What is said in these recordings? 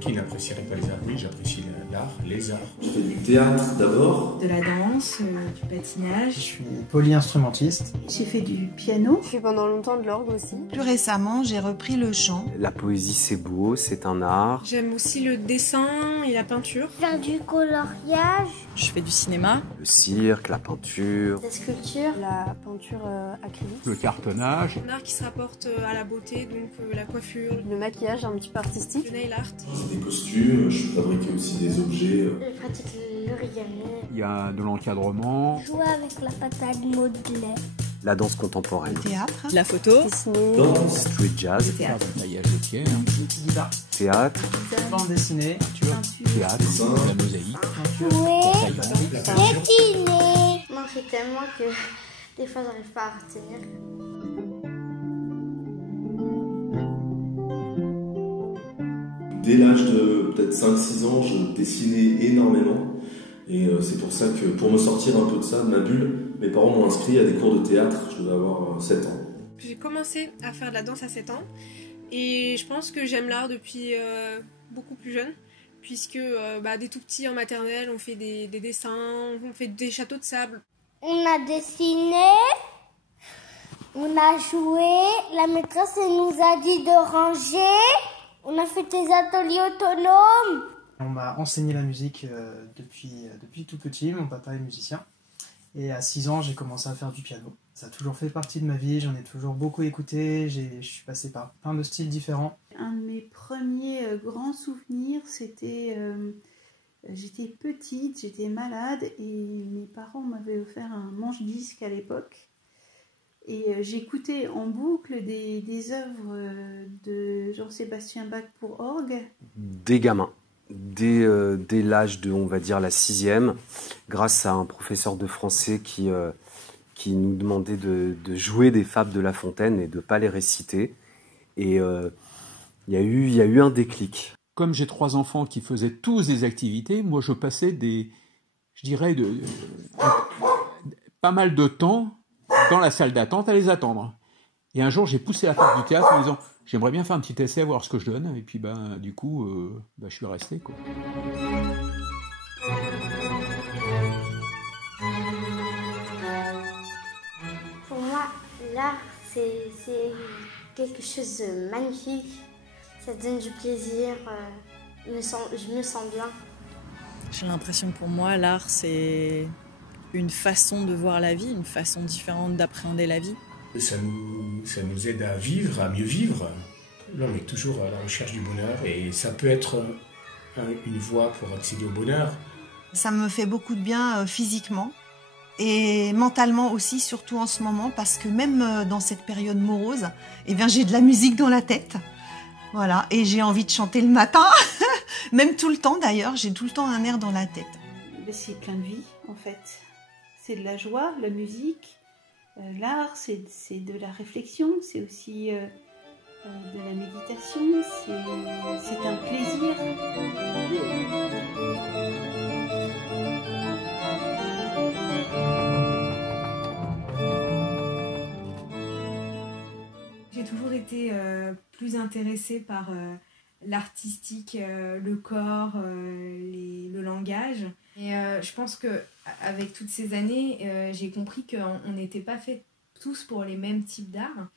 qui n'apprécierait pas les arts? Oui, j'apprécie l'art, les arts. Je fais du théâtre d'abord. De la danse, du patinage. Je suis polyinstrumentiste. J'ai fait du piano. Je fais pendant longtemps de l'orgue aussi. Plus récemment, j'ai repris le chant. La poésie, c'est beau, c'est un art. J'aime aussi le dessin et la peinture. Faire du coloriage. Je fais du cinéma. Le cirque, la peinture. La sculpture, la peinture acrylique. Le cartonnage. Un art qui se rapporte à la beauté, donc la coiffure. Le maquillage un petit peu artistique. Le nail art. C'est des costumes, je fabrique aussi des objets. Je pratique l'origami. Il y a de l'encadrement. Jouer avec la pâte à modeler. La danse contemporaine. Le théâtre. La photo. Dessiner. Danse, street jazz. Le théâtre. Taillage de pierre. Guitare. Théâtre. Bande dessinée. Théâtre. Dessin. La mosaïque. Oui. La Dessiner. Moi, c'est tellement que des fois, j'arrive pas à retenir. Dès l'âge de peut-être 5-6 ans, je dessinais énormément. Et c'est pour ça que, pour me sortir un peu de ça, de ma bulle, mes parents m'ont inscrit à des cours de théâtre. Je devais avoir 7 ans. J'ai commencé à faire de la danse à 7 ans. Et je pense que j'aime l'art depuis beaucoup plus jeune. Puisque dès tout petit en maternelle, on fait des dessins, on fait des châteaux de sable. On a dessiné, on a joué, la maîtresse elle nous a dit de ranger, on a fait des ateliers autonomes. On m'a enseigné la musique depuis tout petit, mon papa est musicien. Et à 6 ans, j'ai commencé à faire du piano. Ça a toujours fait partie de ma vie, j'en ai toujours beaucoup écouté, je suis passé par plein de styles différents. Un de mes premiers grands souvenirs, c'était... j'étais petite, j'étais malade et mes parents m'avaient offert un manche-disque à l'époque. Et j'écoutais en boucle des œuvres de Jean-Sébastien Bach pour orgue. Des gamins. Dès l'âge de, on va dire, la 6e, grâce à un professeur de français qui nous demandait de jouer des fables de La Fontaine et de ne pas les réciter. Et il y a eu un déclic. Comme j'ai 3 enfants qui faisaient tous des activités, moi je passais pas mal de temps dans la salle d'attente à les attendre. Et un jour j'ai poussé la porte du théâtre en disant j'aimerais bien faire un petit essai, voir ce que je donne. Et puis du coup, je suis resté, quoi. Pour moi, l'art, c'est quelque chose de magnifique. Ça donne du plaisir, je me sens bien. J'ai l'impression que pour moi, l'art, c'est une façon de voir la vie, une façon différente d'appréhender la vie. Ça nous aide à vivre, à mieux vivre. L'homme est toujours à la recherche du bonheur et ça peut être une voie pour accéder au bonheur. Ça me fait beaucoup de bien physiquement et mentalement aussi, surtout en ce moment, parce que même dans cette période morose, j'ai de la musique dans la tête. Voilà, et j'ai envie de chanter le matin, même tout le temps d'ailleurs, j'ai tout le temps un air dans la tête. C'est plein de vie en fait. C'est de la joie, la musique. L'art, c'est de la réflexion, c'est aussi de la méditation, c'est un plaisir. J'ai toujours été plus intéressée par l'artistique, le corps, le langage. Et je pense qu'avec toutes ces années, j'ai compris qu'on n'était pas faits tous pour les mêmes types d'art.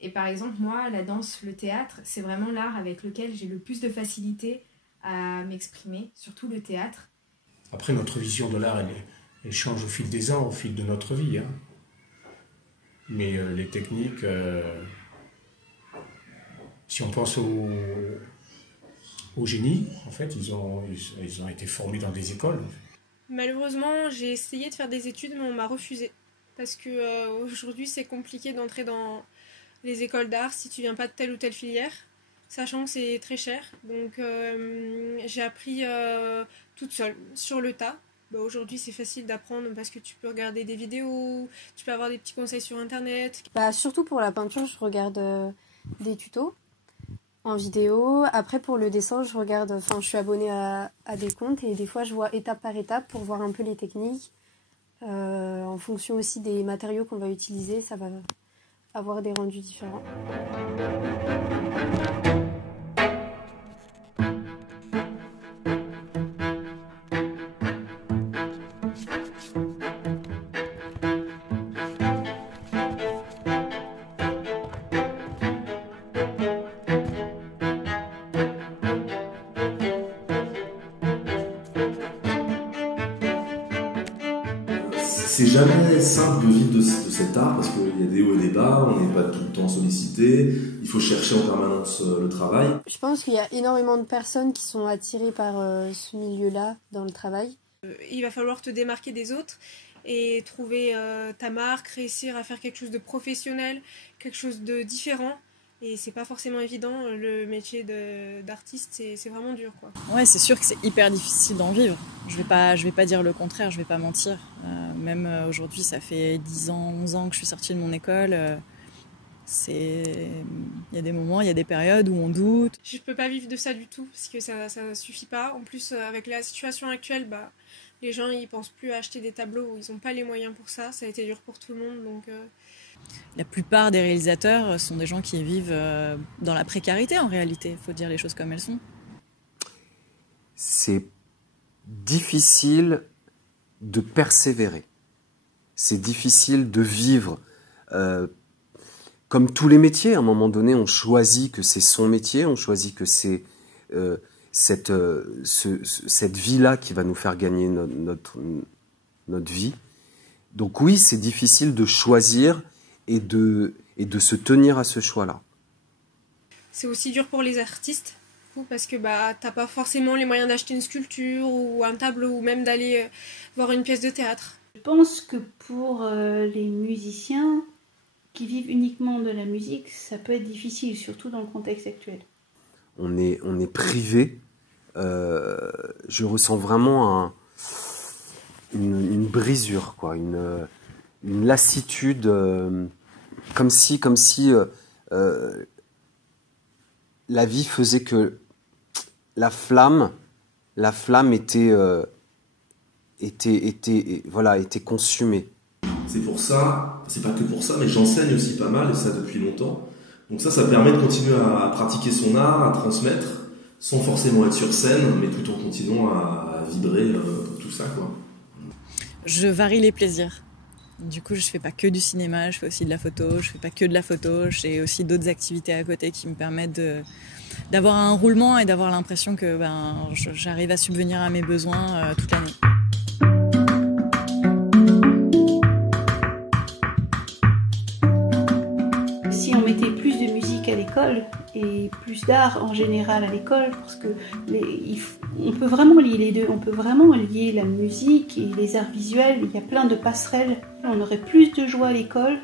Et par exemple, moi, la danse, le théâtre, c'est vraiment l'art avec lequel j'ai le plus de facilité à m'exprimer, surtout le théâtre. Après, notre vision de l'art, elle change au fil des ans, au fil de notre vie. Mais les techniques, si on pense au génie, en fait, ils ont été formés dans des écoles. Malheureusement, j'ai essayé de faire des études, mais on m'a refusé. Parce que aujourd'hui, c'est compliqué d'entrer dans les écoles d'art si tu viens pas de telle ou telle filière, sachant que c'est très cher. Donc j'ai appris toute seule, sur le tas. Aujourd'hui, c'est facile d'apprendre parce que tu peux regarder des vidéos, tu peux avoir des petits conseils sur Internet. Surtout pour la peinture, je regarde des tutos en vidéo. Après, pour le dessin, je suis abonnée à des comptes et des fois, je vois étape par étape pour voir un peu les techniques. En fonction aussi des matériaux qu'on va utiliser, ça va avoir des rendus différents. C'est jamais simple de vivre de cet art parce qu'il y a des hauts et des bas, on n'est pas tout le temps sollicité, il faut chercher en permanence le travail. Je pense qu'il y a énormément de personnes qui sont attirées par ce milieu-là dans le travail. Il va falloir te démarquer des autres et trouver ta marque, réussir à faire quelque chose de professionnel, quelque chose de différent. Et c'est pas forcément évident, le métier d'artiste, c'est vraiment dur, quoi. Ouais, c'est sûr que c'est hyper difficile d'en vivre. Je vais pas dire le contraire, je vais pas mentir. Même aujourd'hui, ça fait 10 ans, 11 ans que je suis sortie de mon école. Il y a des moments, il y a des périodes où on doute. Je peux pas vivre de ça du tout, parce que ça suffit pas. En plus, avec la situation actuelle, les gens ils pensent plus à acheter des tableaux, ils ont pas les moyens pour ça. Ça a été dur pour tout le monde, donc... La plupart des réalisateurs sont des gens qui vivent dans la précarité en réalité, il faut dire les choses comme elles sont. C'est difficile de persévérer, c'est difficile de vivre. Comme tous les métiers, à un moment donné, on choisit que c'est son métier, on choisit que c'est cette vie-là qui va nous faire gagner notre vie. Donc oui, c'est difficile de choisir et de se tenir à ce choix-là. C'est aussi dur pour les artistes, parce que t'as pas forcément les moyens d'acheter une sculpture ou un tableau, ou même d'aller voir une pièce de théâtre. Je pense que pour les musiciens qui vivent uniquement de la musique, ça peut être difficile, surtout dans le contexte actuel. On est privé. Je ressens vraiment une brisure, quoi, une lassitude, comme si la vie faisait que la flamme était consumée. C'est pour ça, c'est pas que pour ça, mais j'enseigne aussi pas mal, et ça depuis longtemps. Donc ça permet de continuer à pratiquer son art, à transmettre, sans forcément être sur scène, mais tout en continuant à vibrer tout ça, quoi. Je varie les plaisirs. Du coup, je fais pas que du cinéma, je fais aussi de la photo, je fais pas que de la photo, j'ai aussi d'autres activités à côté qui me permettent d'avoir un roulement et d'avoir l'impression que j'arrive à subvenir à mes besoins toute l'année. Si on mettait plus de musique à l'école et plus d'art en général à l'école, parce que on peut vraiment lier les deux, on peut vraiment lier la musique et les arts visuels, il y a plein de passerelles. On aurait plus de joie à l'école,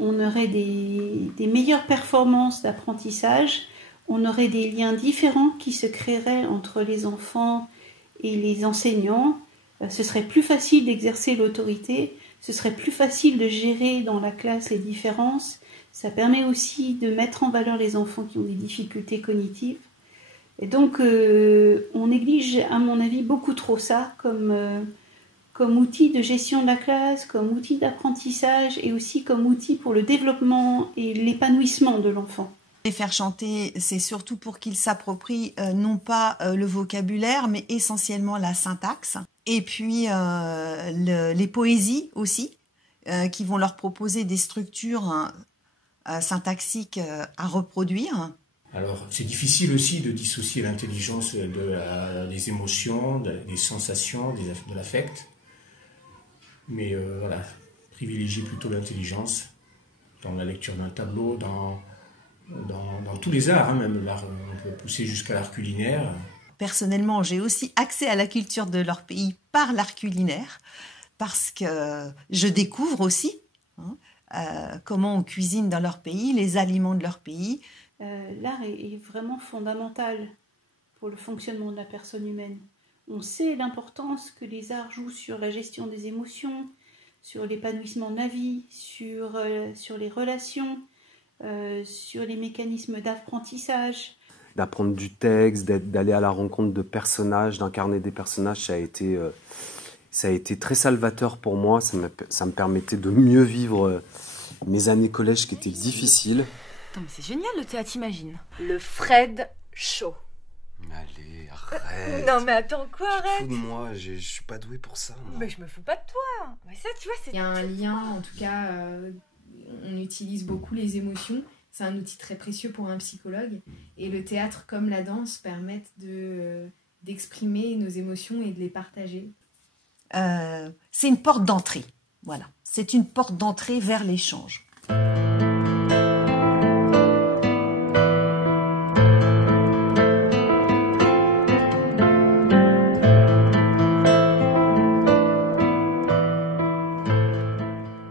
on aurait des meilleures performances d'apprentissage, on aurait des liens différents qui se créeraient entre les enfants et les enseignants. Ce serait plus facile d'exercer l'autorité, ce serait plus facile de gérer dans la classe les différences. Ça permet aussi de mettre en valeur les enfants qui ont des difficultés cognitives. Et donc, on néglige, à mon avis, beaucoup trop ça comme outil de gestion de la classe, comme outil d'apprentissage et aussi comme outil pour le développement et l'épanouissement de l'enfant. Les faire chanter, c'est surtout pour qu'ils s'approprient non pas le vocabulaire, mais essentiellement la syntaxe. Et puis les poésies aussi, qui vont leur proposer des structures syntaxiques à reproduire. Alors, c'est difficile aussi de dissocier l'intelligence des émotions, des sensations, de l'affect. Mais voilà, privilégier plutôt l'intelligence dans la lecture d'un tableau, dans tous les arts, hein, même l'art, on peut pousser jusqu'à l'art culinaire. Personnellement, j'ai aussi accès à la culture de leur pays par l'art culinaire, parce que je découvre aussi comment on cuisine dans leur pays, les aliments de leur pays. L'art est vraiment fondamental pour le fonctionnement de la personne humaine. On sait l'importance que les arts jouent sur la gestion des émotions, sur l'épanouissement de la vie, sur les relations, sur les mécanismes d'apprentissage. D'apprendre du texte, d'aller à la rencontre de personnages, d'incarner des personnages, ça a été très salvateur pour moi. Ça me permettait de mieux vivre mes années collège qui étaient difficiles. Attends, mais c'est génial le théâtre, t'imagines. Le Fred Show. Allez, arrête. Non mais attends, quoi, arrête. Je me fous de moi, je suis pas doué pour ça. Moi. Mais je me fous pas de toi. Mais ça, tu vois, c'est... Il y a un lien, en tout cas, on utilise beaucoup les émotions. C'est un outil très précieux pour un psychologue. Et le théâtre, comme la danse, permettent d'exprimer nos émotions et de les partager. C'est une porte d'entrée. Voilà, c'est une porte d'entrée vers l'échange.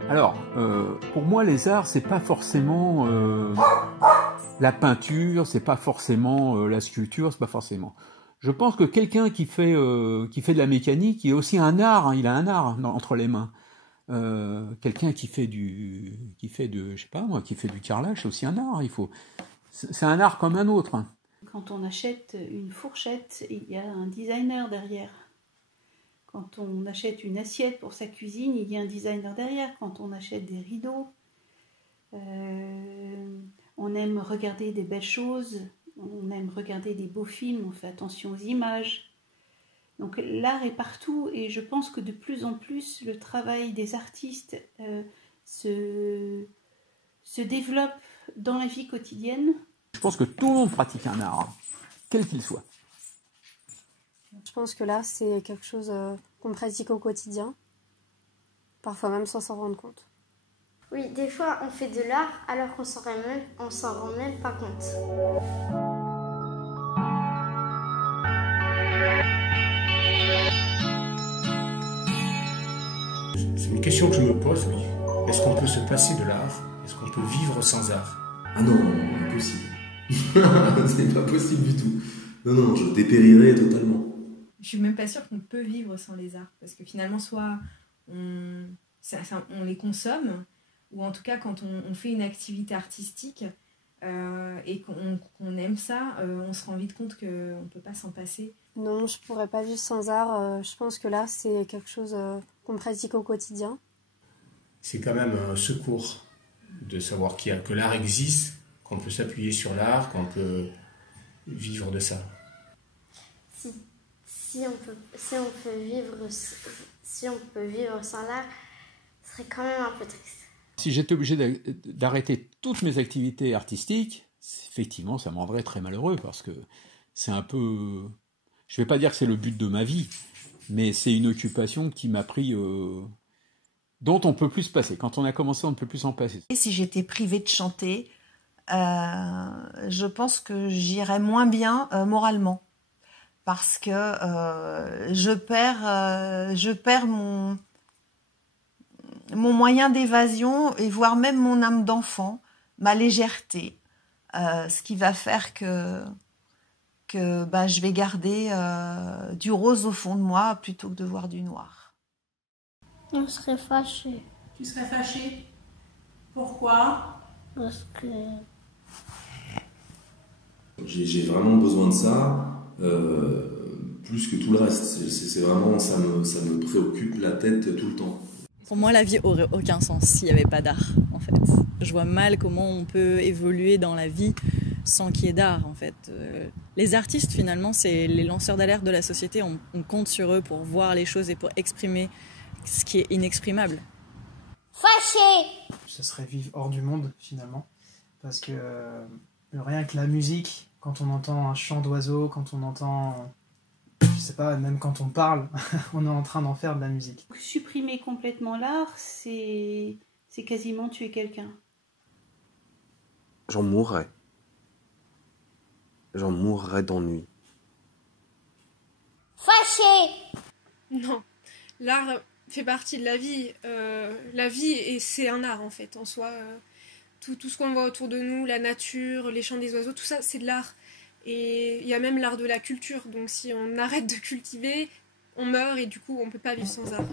Alors, pour moi, les arts, c'est pas forcément la peinture, c'est pas forcément la sculpture, c'est pas forcément. Je pense que quelqu'un qui fait de la mécanique, il a aussi un art, hein, il a un art entre les mains. Quelqu'un qui fait je sais pas moi, qui fait du carrelage, c'est aussi un art. C'est un art comme un autre. Hein. Quand on achète une fourchette, il y a un designer derrière. Quand on achète une assiette pour sa cuisine, il y a un designer derrière. Quand on achète des rideaux, on aime regarder des belles choses, on aime regarder des beaux films, on fait attention aux images. Donc l'art est partout et je pense que de plus en plus le travail des artistes se développe dans la vie quotidienne. Je pense que tout le monde pratique un art, quel qu'il soit. Je pense que l'art, c'est quelque chose qu'on pratique au quotidien, parfois même sans s'en rendre compte. Oui, des fois on fait de l'art alors qu'on s'en rend même pas compte. C'est une question que je me pose, oui. Est-ce qu'on peut se passer de l'art? Est-ce qu'on peut vivre sans art? Ah non, impossible. C'est pas possible du tout. Non, je dépérirais totalement. Je suis même pas sûre qu'on peut vivre sans les arts, parce que finalement, soit on les consomme, ou en tout cas quand on fait une activité artistique et qu'on aime ça, on se rend vite compte qu'on ne peut pas s'en passer. Non, je pourrais pas vivre sans art. Je pense que l'art, c'est quelque chose qu'on pratique au quotidien. C'est quand même un secours de savoir que l'art existe, qu'on peut s'appuyer sur l'art, qu'on peut vivre de ça. Si on peut vivre sans l'art, ce serait quand même un peu triste. Si j'étais obligé d'arrêter toutes mes activités artistiques, effectivement, ça me rendrait très malheureux parce que c'est un peu... Je ne vais pas dire que c'est le but de ma vie, mais c'est une occupation qui m'a pris... dont on ne peut plus se passer. Quand on a commencé, on ne peut plus s'en passer. Et si j'étais privée de chanter, je pense que j'irais moins bien moralement. Parce que je perds mon moyen d'évasion et voire même mon âme d'enfant, ma légèreté, ce qui va faire que je vais garder du rose au fond de moi plutôt que de voir du noir. On serait fâchés. Tu serais fâchée? Pourquoi? Parce que... J'ai vraiment besoin de ça. Plus que tout le reste, c'est vraiment ça me préoccupe la tête tout le temps. Pour moi, la vie aurait aucun sens s'il n'y avait pas d'art, en fait. Je vois mal comment on peut évoluer dans la vie sans qu'il y ait d'art, en fait. Les artistes, finalement, c'est les lanceurs d'alerte de la société. On compte sur eux pour voir les choses et pour exprimer ce qui est inexprimable. Fâché! Ce serait vivre hors du monde, finalement, parce que rien que la musique, quand on entend un chant d'oiseau, quand on entend... Je sais pas, même quand on parle, on est en train d'en faire de la musique. Supprimer complètement l'art, c'est quasiment tuer quelqu'un. J'en mourrais. J'en mourrais d'ennui. Fâché! Non, l'art fait partie de la vie. La vie, c'est un art en fait, en soi. Tout ce qu'on voit autour de nous, la nature, les chants des oiseaux, tout ça, c'est de l'art. Et il y a même l'art de la culture. Donc si on arrête de cultiver, on meurt et du coup, on ne peut pas vivre sans art.